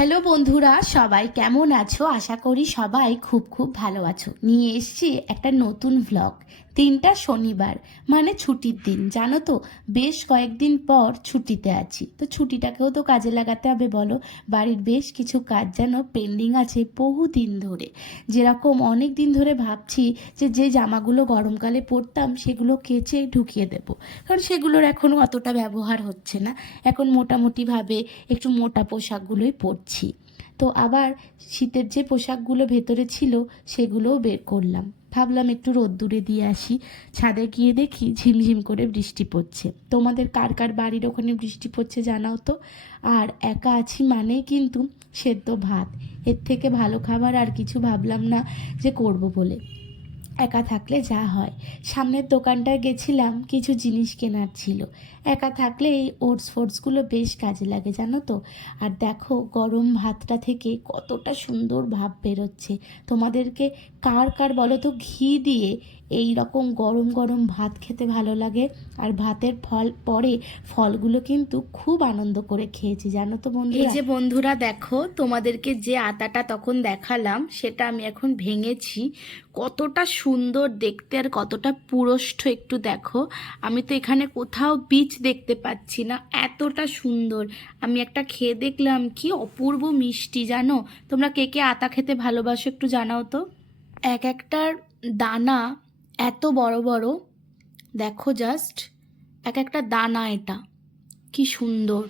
Hello বন্ধুরা, সবাই কেমন আছো? আশা করি সবাই খুব খুব ভালো আছো। নিয়ে এসছি একটা নতুন ভ্লগ। দিনটা শনিবার, মানে ছুটির দিন। জানো তো, বেশ কয়েকদিন পর ছুটিতে আছি, তো ছুটিটাকেও তো কাজে লাগাতে হবে বলো। বাড়ির বেশ কিছু কাজ যেন পেন্ডিং আছে বহু দিন ধরে। যেরকম অনেক দিন ধরে ভাবছি যে জামাগুলো গরমকালে পরতাম সেগুলো কেচে ঢুকিয়ে দেবো, কারণ সেগুলোর এখনও অতটা ব্যবহার হচ্ছে না। এখন মোটামুটিভাবে একটু মোটা পোশাকগুলোই পরছি। তো আবার শীতের যে পোশাকগুলো ভেতরে ছিল সেগুলোও বের করলাম। ভাবলাম একটু রোদ্দুরে দিয়ে আসি। ছাদে গিয়ে দেখি ঝিমঝিম করে বৃষ্টি পড়ছে। তোমাদের কার কার বাড়ির ওখানে বৃষ্টি পড়ছে জানাও তো। আর একা আছি মানে কিন্তু সেদ্ধ ভাত, এর থেকে ভালো খাবার আর কিছু ভাবলাম না যে করব বলে। একা থাকলে যা হয়। সামনের দোকানটায় গেছিলাম, কিছু জিনিস কেনার ছিল। একা থাকলে এই ওটস ফোটসগুলো বেশ কাজে লাগে জানো তো। আর দেখো গরম ভাতটা থেকে কতটা সুন্দর ভাব বেরোচ্ছে। তোমাদেরকে কার কার বলো তো ঘি দিয়ে এই রকম গরম গরম ভাত খেতে ভালো লাগে? আর ভাতের পরে ফলগুলো কিন্তু খুব আনন্দ করে খেয়েছি জানো তো বন্ধুরা। এই যে বন্ধুরা দেখো, তোমাদেরকে যে আটাটা তখন দেখালাম সেটা আমি এখন ভেঙেছি। কতটা সুন্দর দেখতে আর কতটা পুরষ্ঠ একটু দেখো। আমি তো এখানে কোথাও বীজ দেখতে পাচ্ছি না, এতটা সুন্দর। আমি একটা খেয়ে দেখলাম, কি অপূর্ব মিষ্টি জানো। তোমরা কে কে আতা খেতে ভালোবাসো একটু জানাও তো। এক একটার দানা এত বড় বড়, দেখো জাস্ট এক একটা দানা, এটা কি সুন্দর।